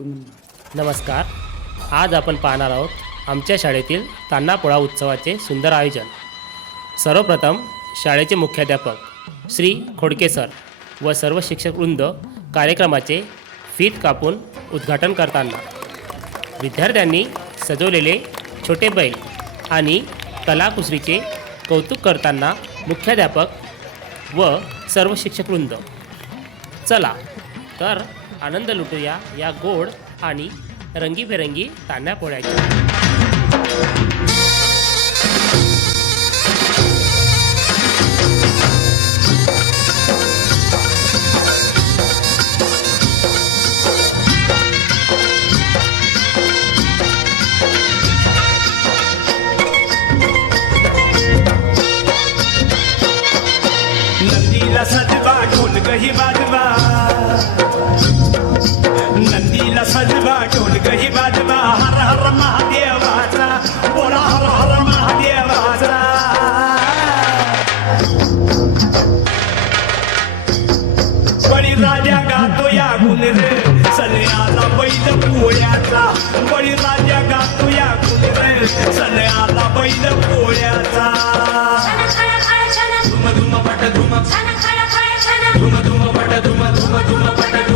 नमस्कार. आज आपण पाहणार आहोत आमच्या शाळेतील तान्हापोळा उत्सवाचे सुंदर आयोजन. सर्वप्रथम शाळेचे मुख्याध्यापक श्री खोडके सर व सर्व शिक्षकवृंद कार्यक्रमाचे फीत कापून उद्घाटन करताना विद्यार्थ्यांनी सजवलेले छोटे बैल आणि कलाकुसरीचे कौतुक करताना मुख्याध्यापक व सर्व शिक्षकवृंद. चला तर आनंद लुटूया या गोड आणि रंगीबेरंगी तान्ह्या पोळ्याच्या बळी राजा गातो या गुण रे. सन्याला बैल पोळ्याचा. बळी राजा गातो या गुण रे. सन्याला बैल पोळ्याचा. धुम धुम पट धुम. धुम धुम पट धुम धुम धुम पट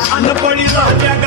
पोळ्याचा अन बळीराजा गातो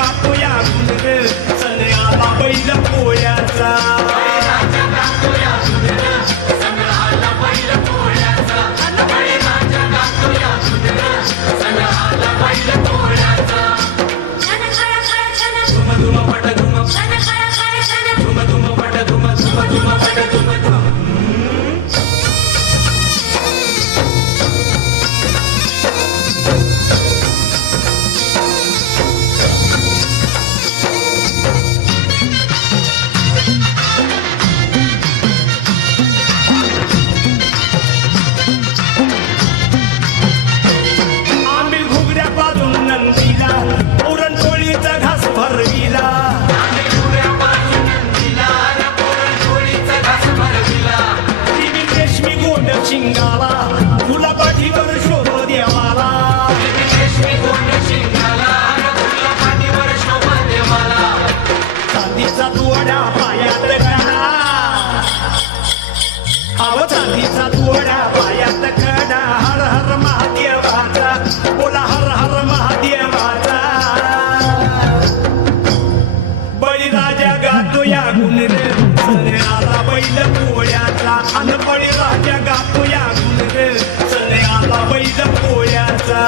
चांदीचा तुवडा पायात कडा अव चांदीचा तुवडा पायात कडा हर हर महादेवाचा. बोला हर हर महादेवाचा. बळीराजा गातो या गुणरे सरे आला बैल पोळ्याचा अन बळीराजा गातो या गुणरे सरे आला बैल पोळ्याचा